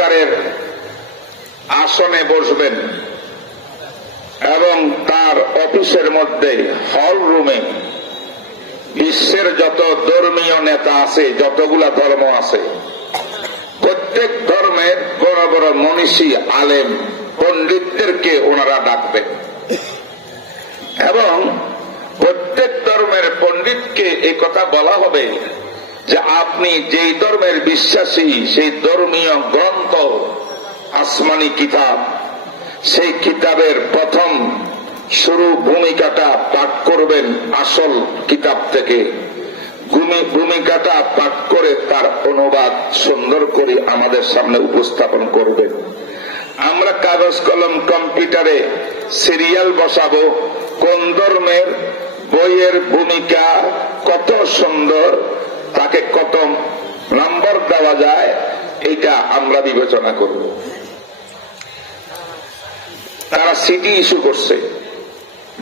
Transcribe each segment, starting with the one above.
স্পিকারের আসনে বসবেন এবং তার অফিসের মধ্যে হল রুমে বিশ্বের যত ধর্মীয় নেতা আছে, যতগুলা ধর্ম আছে, প্রত্যেক ধর্মের বড় বড় মনীষী, আলেম, পণ্ডিতদেরকে ওনারা ডাকবেন এবং প্রত্যেক ধর্মের পণ্ডিতকে এই কথা বলা হবে যে আপনি যেই ধর্মের বিশ্বাসী সেই ধর্মীয় গ্রন্থ, আসমানি কিতাব, সেই কিতাবের প্রথম শুরু ভূমিকাটা পাঠ করবেন আসল কিতাব থেকে। ভূমিকাটা পাঠ করে তার অনুবাদ সুন্দর করে আমাদের সামনে উপস্থাপন করবেন। আমরা কাগজ কলম কম্পিউটারে সিরিয়াল বসাবো, কোন ধর্মের বইয়ের ভূমিকা কত সুন্দর, তাকে কত নম্বর দেওয়া যায়, এটা আমরা বিবেচনা করব। তারা সিটি ইস্যু করছে,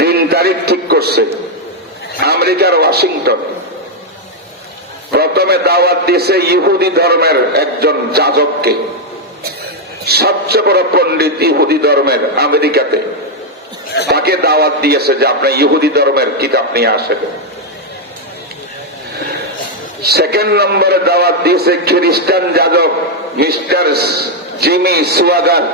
দিন তারিখ ঠিক করছে। আমেরিকার ওয়াশিংটন প্রথমে দাওয়াত দিয়েছে ইহুদি ধর্মের একজন যাজককে, সবচেয়ে বড় পণ্ডিত ইহুদি ধর্মের আমেরিকাতে, তাকে দাওয়াত দিয়েছে যে আপনি ইহুদি ধর্মের কিতাব নিয়ে আসেন। সেকেন্ড নম্বরে দাওয়াত দিয়েছে খ্রিস্টান যাজক মিস্টার জিমি সুয়াগাট।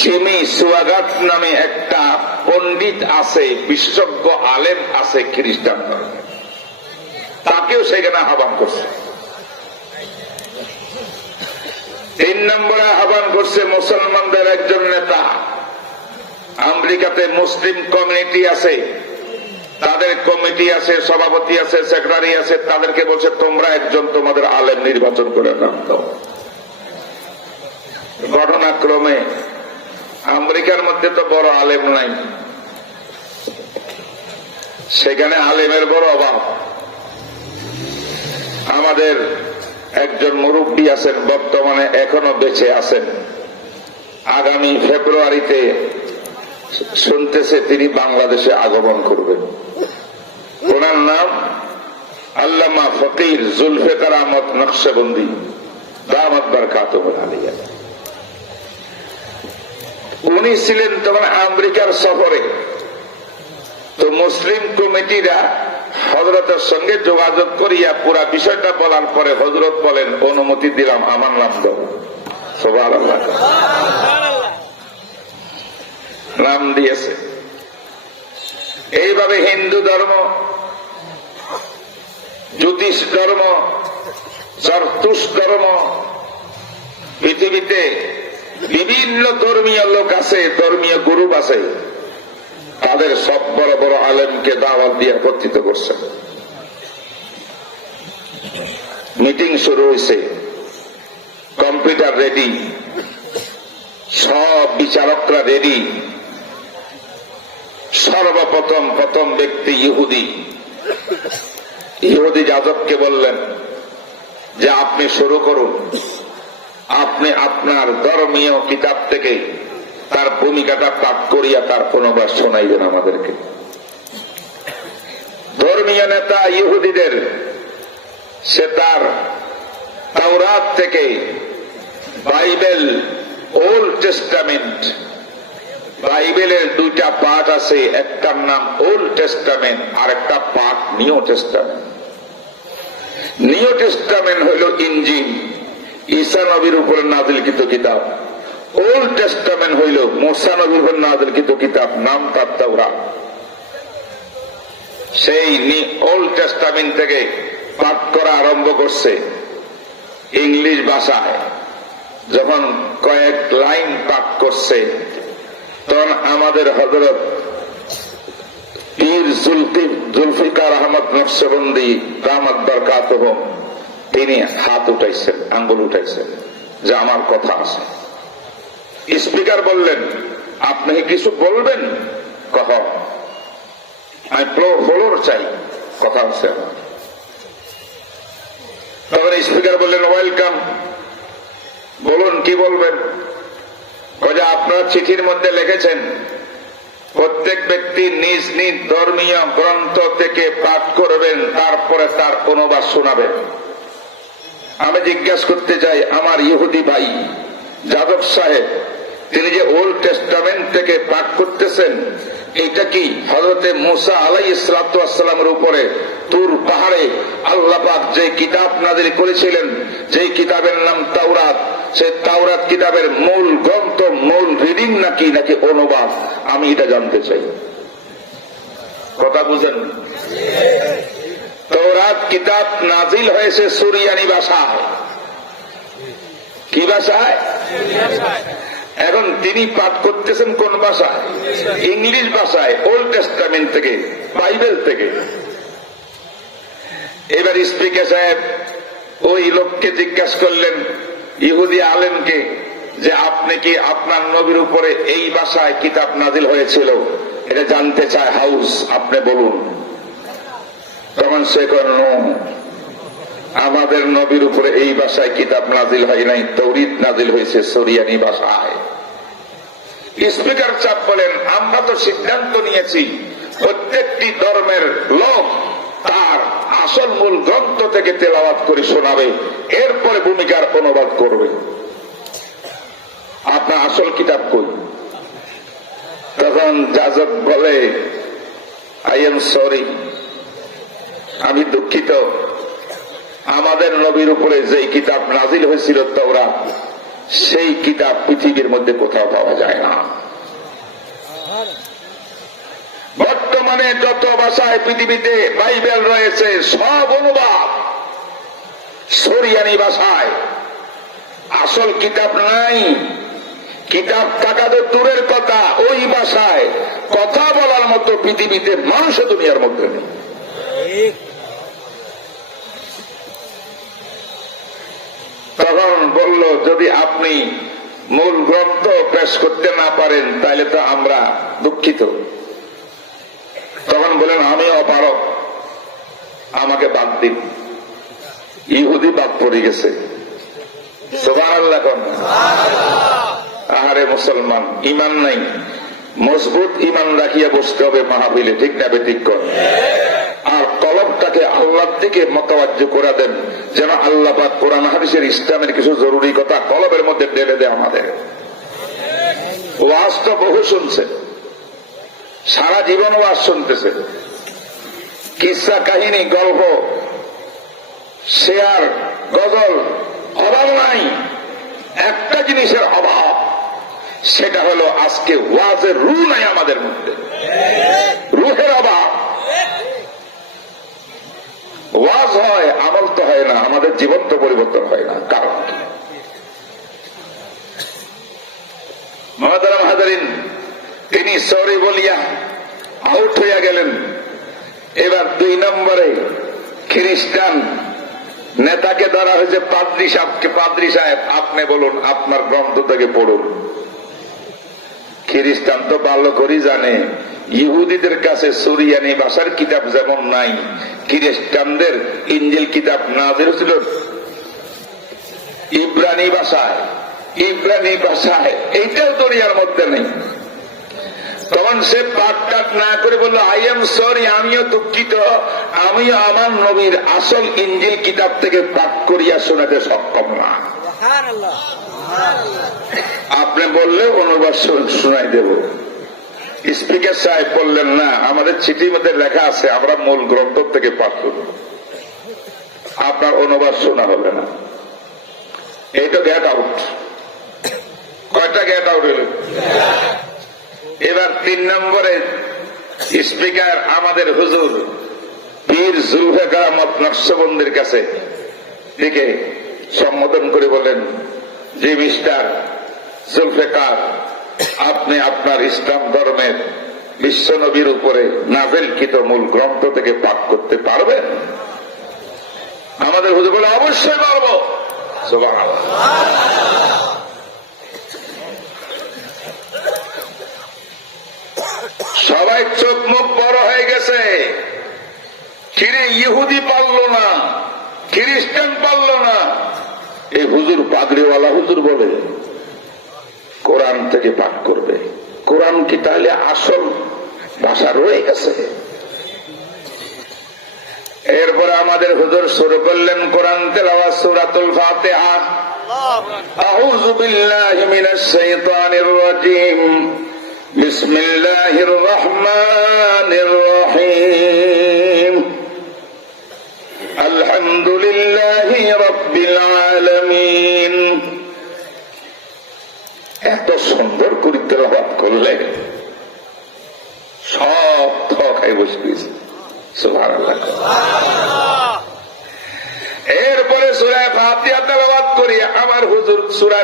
জিমি সুয়াগাট নামে একটা পণ্ডিত আছে, বিশেষজ্ঞ আলেম আছে খ্রিস্টান ধর্মের, তাকেও সেখানে আহ্বান করছে। 3 নম্বরে আহ্বান করছে মুসলমানদের একজন নেতা। আমেরিকাতে মুসলিম কমিউনিটি আছে, তাদের কমিটি আছে, সভাপতি আছে, সেক্রেটারি আছে, তাদেরকে বলছে তোমরা একজন তোমাদের আলেম নির্বাচন করে নাম দাও। ঘটনাক্রমে আমেরিকার মধ্যে তো বড় আলেম নাই, সেখানে আলেমের বড় অভাব। আমাদের একজন মুরব্বী আছেন, বর্তমানে এখনো বেঁচে আছেন, আগামী ফেব্রুয়ারিতে শুনতেছে তিনি বাংলাদেশে আগমন করবেন। ওনার নাম আল্লামা ফকির জুলফিকার আহমদ নকশবন্দি দামাত বারকাতুহু আলিয়া। উনি ছিলেন তখন আমেরিকার সফরে। তো মুসলিম কমিটিরা হযরতের সঙ্গে যোগাযোগ করিয়া পুরা বিষয়টা বলার পরে হযরত বলেন অনুমতি দিলাম, আমার নাম দাও। সুবহানাল্লাহ, নাম দিয়েছে। এইভাবে হিন্দু ধর্ম, জ্যোতিষ ধর্ম, জরতুশ ধর্ম, পৃথিবীতে বিভিন্ন ধর্মীয় লোক আছে, ধর্মীয় গ্রুপ আছে, তাদের সব বড় বড় আলেমকে দাওয়াত দিয়ে একত্রিত করছে। মিটিং শুরু হয়েছে, কম্পিউটার রেডি, সব বিচারকরা রেডি। সর্বপ্রথম প্রথম ব্যক্তি ইহুদি যাজককে বললেন যে আপনি শুরু করুন, আপনি আপনার ধর্মীয় কিতাব থেকে তার ভূমিকাটা পাঠ করিয়া তার অনুবাদ শোনাইবেন আমাদেরকে। ধর্মীয় নেতা ইহুদিদের সে তার তাওরাত থেকে বাইবেল, ওল্ড টেস্টামেন্ট, বাইবেলের 2টা পার্ট আছে, একটার নাম ওল্ড টেস্টামেন্ট আর একটা part new testament. New testament হইল ইনজিল, ঈসা নবীর উপরে নাযিলকৃত কিতাব। ওল্ড টেস্টামেন্ট হইল মুসা নবীর উপর নাযিলকৃত কিতাব, নাম তার তাওরাত। সেই ওল্ড টেস্টামেন্ট থেকে পাঠ করা আরম্ভ করছে ইংলিশ ভাষায়। যখন কয়েক লাইন পাঠ করছে তখন আমাদের হযরত পীর জুলফিকার আহমদ নকশবন্দি দামাত বারকাতুহু তিনি হাত উঠাইছেন, আঙ্গুল উঠাইছেন যে আমার কথা আছে। স্পিকার বললেন আপনি কিছু বলবেন? কহ, আমি ফ্লোর চাই, কথা আছে। তখন স্পিকার বললেন ওয়েলকাম, বলুন কি বলবেন। আপনার চিঠির মধ্যে লিখেছেন প্রত্যেক ব্যক্তি নিজ নিজ ধর্মীয় গ্রন্থ থেকে পাঠ করবেন, তারপরে তার অনুবাদ শোনাবেন। আমি জিজ্ঞাসা করতে চাই, আমার ইহুদি ভাই যাদব সাহেব, তিনি যে ওল্ড টেস্টামেন্ট থেকে পাঠ করতেছেন, এটা কি হযরতে মূসা আলাইহিস সালামের উপরে তুর পাহাড়ে আল্লাহ পাক যে কিতাব নাযিল করেছিলেন, যে কিতাবের নাম তাওরাত, সেই তাওরাত কিতাবের মূল গ্রন্থ, মূল রিডিং নাকি নাকি অনুবাদ? আমি এটা জানতে চাই। কথা বুঝেন? তাওরাত কিতাব নাযিল হয়েছে সুরিয়ানি ভাষায়। কি ভাষায়? এখন তিনি পাঠ করতেছেন কোন ভাষায়? ইংলিশ ভাষায়, ওল্ড টেস্টামেন্ট থেকে, বাইবেল থেকে। এবার স্পিকার সাহেব ওই লোককে জিজ্ঞাসা করলেন, ইহুদি আলেমকে, যে আপনি কি আপনার নবীর উপরে এই ভাষায় কিতাব নাযিল হয়েছিল, এটা জানতে চায় হাউস, আপনি বলুন। তখন সে কর্ণ, আমাদের নবীর উপরে এই ভাষায় কিতাব নাযিল হয় নাই, তাওরাত নাযিল হয়েছে সুরিয়ানি ভাষায়। স্পিকার সাহেব বলেন, আমরা তো সিদ্ধান্ত নিয়েছি প্রত্যেকটি ধর্মের লোক তার আসল মূল গ্রন্থ থেকে তেলাওয়াত করে শোনাবে, এরপরে ভূমিকার অনুবাদ করবে। আপনার আসল কিতাব কই? তখন যাজক বলে, আই এম সরি, আমি দুঃখিত, আমাদের নবীর উপরে যে কিতাব নাযিল হয়েছিল তাওরাত, সেই কিতাব পৃথিবীর মধ্যে কোথাও পাওয়া যায় না। বর্তমানে যত ভাষায় পৃথিবীতে বাইবেল রয়েছে সব অনুবাদ সুরিয়ানি ভাষায়, আসল কিতাব নাই। কিতাব থাকা তো দূরের কথা, ওই ভাষায় কথা বলার মতো পৃথিবীতে মানুষ দুনিয়ার মধ্যে নেই। তখন বলল, যদি আপনি মূল গ্রন্থ পেশ করতে না পারেন তাহলে তো আমরা দুঃখিত। তখন বলেন, আমিও অপারক, আমাকে বাদ দিন। ইহুদি বাদ পড়ে গেছে। সুবহানাল্লাহ। আহারে মুসলমান, ইমান নাই, মজবুত ইমান রাখিয়া বসতে হবে মাহফিলে, ঠিক না বেঠিক? কর। আর কলবটাকে আল্লাহর দিকে মোতাওয়াজ্জহ করে দেন, যেন আল্লাহ পাক কোরআন হাদিসের ইসলামের কিছু জরুরি কথা কলবের মধ্যে ঢেলে দেয় আমাদের। ওয়াজ তো বহু শুনছে, সারা জীবন ওয়াজ শুনতেছে, কিসসা কাহিনী, গল্প, শেয়ার, গজল, অভাব নাই। একটা জিনিসের অভাব, সেটা হলো আজকে ওয়াজের রূহ নাই আমাদের মধ্যে, রূহের অভাব। ওয়াজ হয়, আমল তো হয় না, আমাদের জীবন তো পরিবর্তন হয় না। কারণ কি? মুহতারাম হাজারিন, তিনি সরি বলিয়া আউট হইয়া গেলেন। এবার 2 নম্বরে খ্রিস্টান নেতাকে ধরা হয়েছে, পাদ্রী সাহেবকে। পাদ্রী সাহেব, আপনি বলুন, আপনার গ্রন্থ থেকে পড়ুন। খ্রিস্টান তো ভালো করে জানে, ইহুদিদের কাছে সুরিয়ানি ভাষার কিতাব যেমন নাই, খ্রিস্টানদের ইনজিল কিতাব নাযিল হয়েছিল ইব্রানি ভাষায়। ইব্রানি ভাষায় এইটাও দুনিয়ার মধ্যে নেই। তখন সে পাঠ না করে বলল, আই এম সরি, আমিও দুঃখিত, আমিও আমার নবীর আসল ইনজিল কিতাব থেকে পাঠ করিয়া শোনাতে সক্ষম না। আপনি বললে অনুবাদ শোনাই দেব। স্পিকার সাহেব বললেন, না, আমাদের চিঠির মধ্যে লেখা আছে আমরা মূল গ্রন্থ থেকে পাঠ করব, আপনার অনুবাদ শোনা হবে না। এইটা গেট আউট। কয়টা গেট আউট হইল? এবার 3 নম্বরে স্পিকার আমাদের হুজুর পীর জুলফিকার আহমদ নকশবন্দির কাছে দিকে সম্বোধন করে বলেন, যে মিস্টার জুলফিকার, আপনি আপনার ইসলাম ধর্মের বিশ্বনবীর উপরে নাযিলকৃত মূল গ্রন্থ থেকে পাঠ করতে পারবেন? আমাদের হুজুর বলে, অবশ্যই পারবো। সুবহানাল্লাহ। সবাই চোখ মুখ বড় হয়ে গেছে। কিরে, ইহুদি পারলো না, খ্রিস্টান পারলো না, এই হুজুর পাগড়িওয়ালা হুজুর বলে কোরআন থেকে পাঠ করবে। কোরআন কি তাহলে আসল ভাষা রয়ে গেছে? এরপরে আমাদের হুজুর শুরু করলেন কোরআন তেলাওয়াত সূরাতুল ফাতিহা। আউযু বিল্লাহি মিনাশ শাইতানির রাজীম। বিসমিল্লাহির রহমানির রহিম। আলহামদুলিল্লাহি রাব্বিল আলামিন। এত সুন্দর করে তেলাওয়াত করলে সব খাই বসে গেছে। সুবহানাল্লাহ। এরপরে সূরা ফাতিহা তেলাওয়াত করি। আমার হুজুর সূরা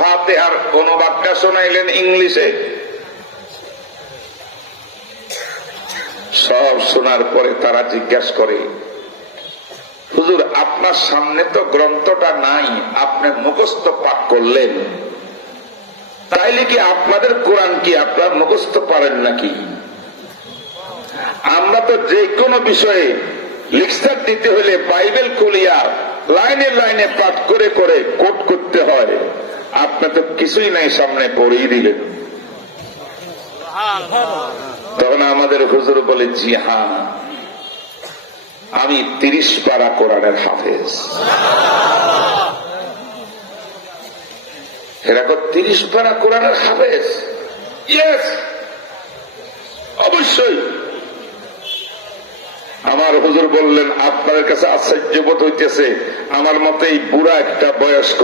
ফাতিহার অনুবাদটা শোনাইলেন ইংলিশে। সব শোনার পরে তারা জিজ্ঞাসা করে, হুজুর আপনার সামনে তো গ্রন্থটা নাই, আপনি মুখস্থ পাঠ করলেন, তাইলে কি আপনাদের কোরআন কি আপনার মুখস্থ পারেন নাকি? আমরা তো যে কোনো বিষয়ে লেকচার দিতে হলে বাইবেল খুলিয়া লাইনে লাইনে পাঠ করে করে কোট করতে হয়, আপনার তো কিছুই নাই, সামনে পড়েই দিলেন। তখন আমাদের হুজুর বলে, জি হ্যাঁ, আমি 30 পারা কোরআনের হাফেজ। এরকম 30 পারা কোরআনের হাফেজ? ইয়েস, অবশ্যই। আমার হুজুর বললেন, আপনাদের কাছে আশ্চর্য বোধ হইতেছে আমার মতে এই বুড়া একটা বয়স্ক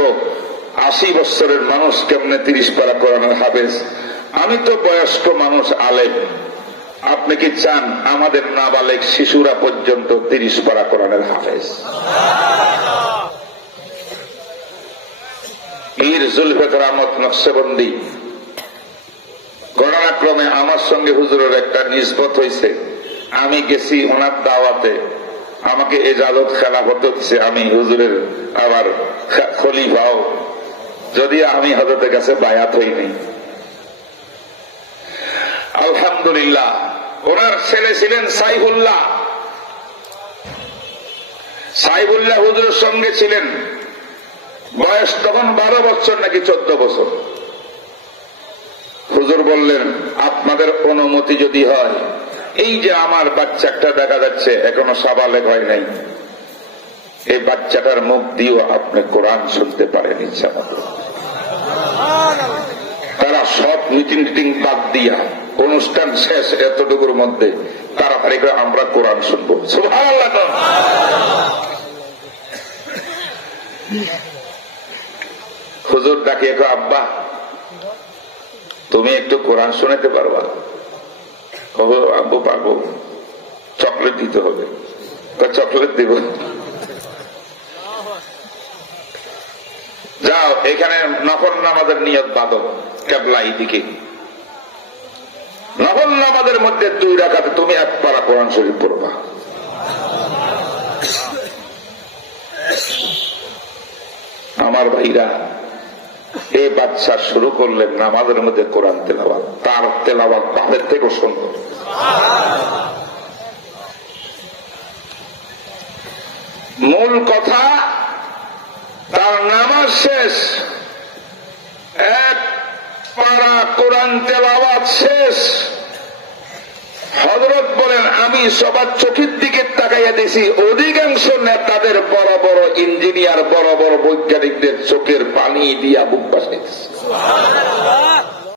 80 বছরের মানুষ কেমনে 30 পারা কোরআনের হাফেজ? আমি তো বয়স্ক মানুষ, আলেম। আপনি কি চান আমাদের নাবালেগ শিশুরা পর্যন্ত 30 পারা কোরআনের হাফেজ? পীর জুলফিকার আহমদ নকশবন্দি ঘটনাক্রমে আমার সঙ্গে হুজুরের একটা নিসবত হয়েছে। আমি গেছি ওনার দাওয়াতে, আমাকে এজাজত খেলাফত হচ্ছে, আমি হুজুরের আবার খলিফাও, যদি আমি হযরতের কাছে বায়াত হইনি। আলহামদুলিল্লাহ। ওনার ছেলে ছিলেন সাইফুল্লাহ। সাইফুল্লাহ হুজুরের সঙ্গে ছিলেন, বয়স তখন 12 বছর নাকি 14 বছর। হুজুর বললেন, আপনাদের অনুমতি যদি হয়, এই যে আমার বাচ্চাটা দেখা যাচ্ছে এখনো সাবালেগ হয় নাই, এই বাচ্চাটার মুখ দিয়েও আপনি কোরআন শুনতে পারেন ইচ্ছা মতো। তারা সব মিটিং টিটিং বাদ দিয়া অনুষ্ঠান শেষ এতটুকুর মধ্যে তাড়াতাড়ি করে আমরা কোরআন শুনবো। সুবহানাল্লাহ। হুজুর ডাকে, আব্বা তুমি একটু কোরআন শোনাতে পারবা? আব্বু পারবো। চকলেট দিতে হবে। চকলেট দিব। যাও, এখানে নফল নামাজের নিয়ত বাঁধো, কেবলা এইদিকে। নফল নামাজের মধ্যে 2 রাকাতে তুমি 1 পারা কোরআন শরীফ পড়বা। আমার ভাইরা, এই বাচ্চা শুরু করলেন নামাজের মধ্যে কোরআন তেলাওয়াত। তার তেলাওয়াত বাপের থেকেও সুন্দর। মূল কথা, তার নামাজ শেষ, 1 পারা কোরআন তেলাওয়াত শেষ। হযরত বলেন, আমি সবার চোখের দিকে তাকাইয়া দিছি, অধিকাংশ নেতাদের, বড় বড় ইঞ্জিনিয়ার, বড় বড় বৈজ্ঞানিকদের চোখের পানি দিয়া বুক ভাসাইতেছে।